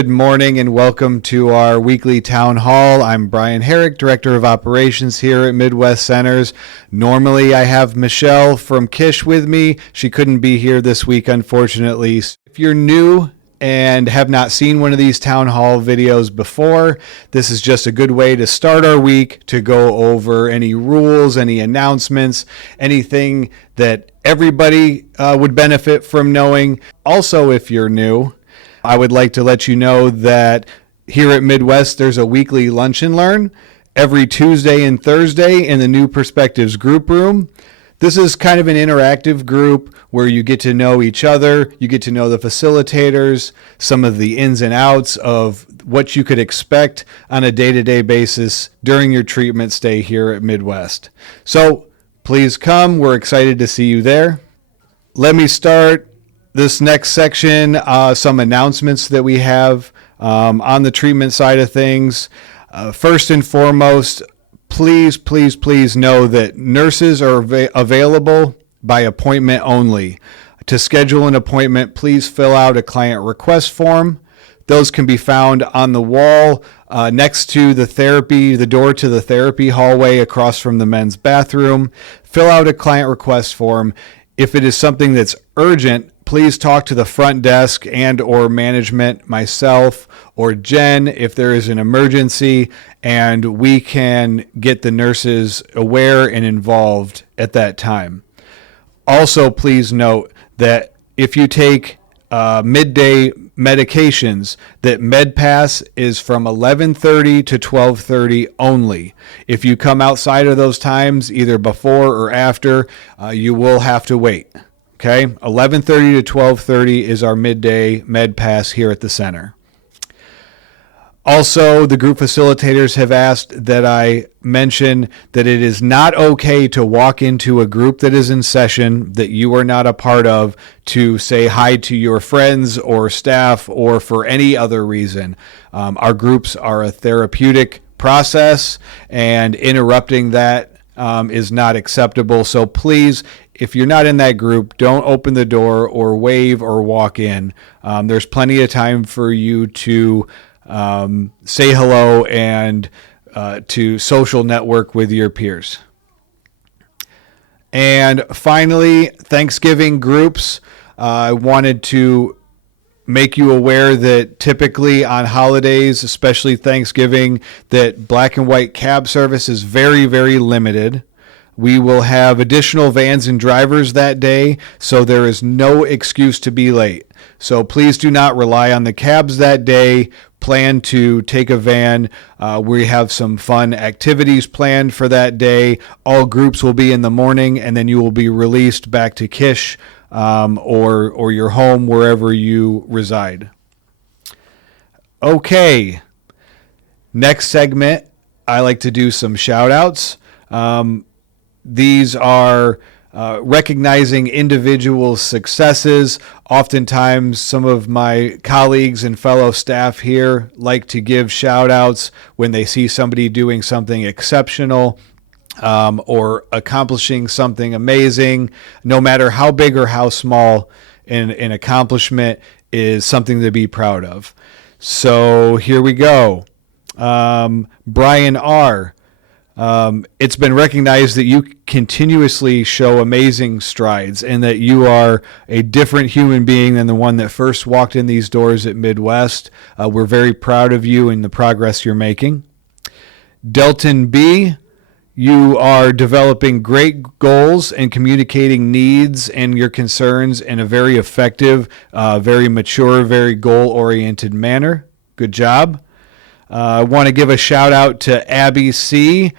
Good morning and welcome to our weekly town hall. I'm Brian Herrick, Director of Operations here at Midwest Centers. Normally I have Michelle from Kish with me. She couldn't be here this week, unfortunately. If you're new and have not seen one of these town hall videos before, this is just a good way to start our week to go over any rules, any announcements, anything that everybody would benefit from knowing. Also, if you're new, I would like to let you know that here at Midwest, there's a weekly lunch and learn every Tuesday and Thursday in the New Perspectives group room. This is kind of an interactive group where you get to know each other, you get to know the facilitators, some of the ins and outs of what you could expect on a day-to-day basis during your treatment stay here at Midwest. So please come. We're excited to see you there. Let me start this next section, some announcements that we have on the treatment side of things. First and foremost, please know that nurses are available by appointment only. To schedule an appointment, please fill out a client request form. Those can be found on the wall next to the door to the therapy hallway across from the men's bathroom. Fill out a client request form. If it is something that's urgent, please talk to the front desk and or management, myself or Jen, if there is an emergency, and we can get the nurses aware and involved at that time. Also, please note that if you take midday medications, that MedPass is from 11:30 to 12:30 only. If you come outside of those times, either before or after, you will have to wait. Okay, 11:30 to 12:30 is our midday MedPass here at the center. Also, the group facilitators have asked that I mention that it is not okay to walk into a group that is in session that you are not a part of to say hi to your friends or staff or for any other reason. Our groups are a therapeutic process, and interrupting that is not acceptable. So please, if you're not in that group, don't open the door or wave or walk in. There's plenty of time for you to say hello and to social network with your peers. And finally, Thanksgiving groups. I wanted to make you aware that typically on holidays, especially Thanksgiving, that black and white cab service is very, very limited. We will have additional vans and drivers that day, so there is no excuse to be late. So please do not rely on the cabs that day. Plan to take a van. We have some fun activities planned for that day. All groups will be in the morning, and then you will be released back to Kish or your home, wherever you reside. Okay. Next segment, I like to do some shout outs. These are recognizing individual successes. Oftentimes, some of my colleagues and fellow staff here like to give shout outs when they see somebody doing something exceptional or accomplishing something amazing. No matter how big or how small, an accomplishment is something to be proud of. So here we go. Brian R. It's been recognized that you continuously show amazing strides and that you are a different human being than the one that first walked in these doors at Midwest. We're very proud of you and the progress you're making. Delton B., you are developing great goals and communicating needs and your concerns in a very effective, very mature, very goal-oriented manner. Good job. I want to give a shout out to Abby C.,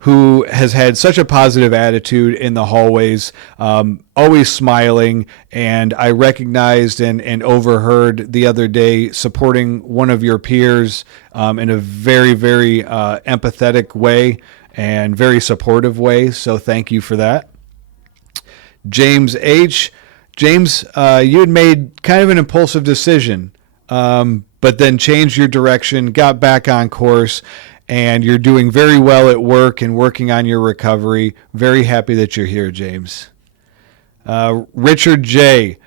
who has had such a positive attitude in the hallways, always smiling. And I recognized and overheard the other day supporting one of your peers in a very, very empathetic way and very supportive way. So thank you for that. James H. James, you had made kind of an impulsive decision, but then changed your direction, got back on course, and you're doing very well at work and working on your recovery. Very happy that you're here, James. Richard J.,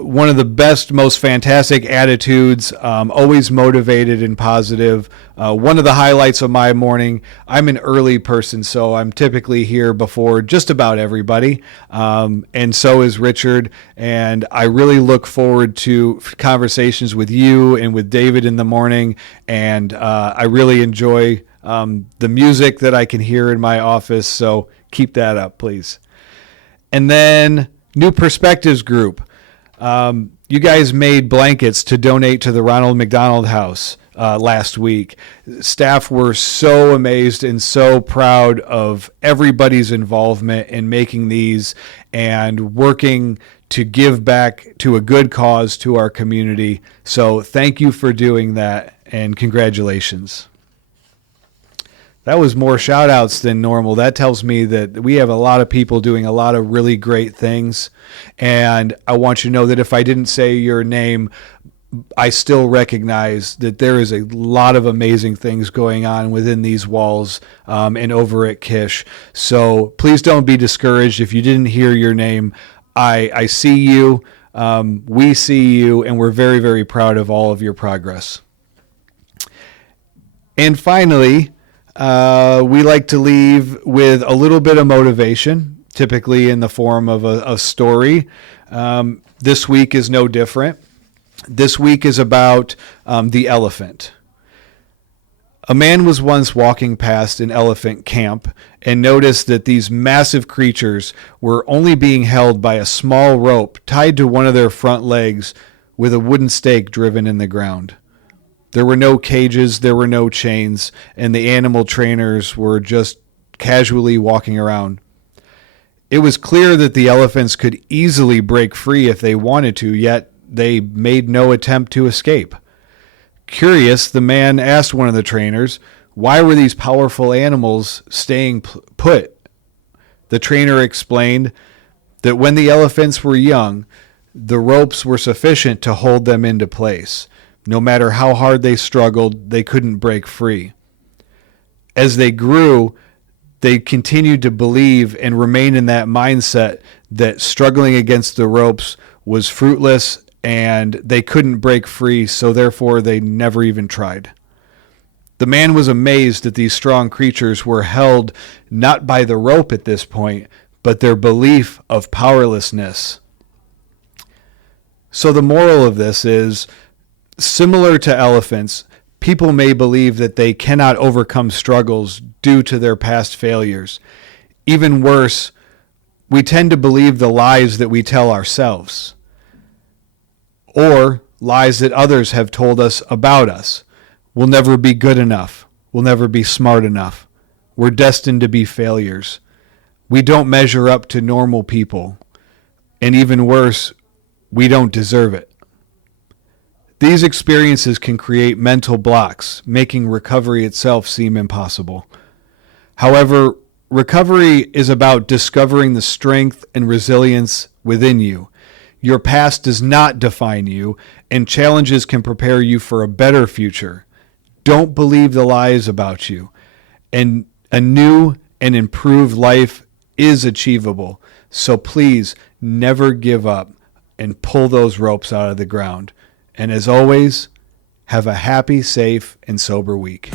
one of the best, most fantastic attitudes, always motivated and positive. One of the highlights of my morning, I'm an early person, so I'm typically here before just about everybody, and so is Richard, and I really look forward to conversations with you and with David in the morning, and I really enjoy the music that I can hear in my office, so keep that up, please. And then New Perspectives Group. You guys made blankets to donate to the Ronald McDonald House last week. Staff were so amazed and so proud of everybody's involvement in making these and working to give back to a good cause to our community. So thank you for doing that, and congratulations. That was more shout outs than normal. That tells me that we have a lot of people doing a lot of really great things. And I want you to know that if I didn't say your name, I still recognize that there is a lot of amazing things going on within these walls and over at Kish. So please don't be discouraged if you didn't hear your name. I see you, we see you, and we're very, very proud of all of your progress. And finally, we like to leave with a little bit of motivation, typically in the form of a story. This week is no different. This week is about the elephant. A man was once walking past an elephant camp and noticed that these massive creatures were only being held by a small rope tied to one of their front legs with a wooden stake driven in the ground. There were no cages, there were no chains, and the animal trainers were just casually walking around. It was clear that the elephants could easily break free if they wanted to, yet they made no attempt to escape. Curious, the man asked one of the trainers, why were these powerful animals staying put? The trainer explained that when the elephants were young, the ropes were sufficient to hold them into place. No matter how hard they struggled, they couldn't break free. As they grew, they continued to believe and remain in that mindset that struggling against the ropes was fruitless and they couldn't break free, so therefore they never even tried. The man was amazed that these strong creatures were held not by the rope at this point, but their belief of powerlessness. So the moral of this is, similar to elephants, people may believe that they cannot overcome struggles due to their past failures. Even worse, we tend to believe the lies that we tell ourselves, or lies that others have told us about us. We'll never be good enough. We'll never be smart enough. We're destined to be failures. We don't measure up to normal people. And even worse, we don't deserve it. These experiences can create mental blocks, making recovery itself seem impossible. However, recovery is about discovering the strength and resilience within you. Your past does not define you, and challenges can prepare you for a better future. Don't believe the lies about you. And a new and improved life is achievable. So please never give up and pull those ropes out of the ground. And as always, have a happy, safe, and sober week.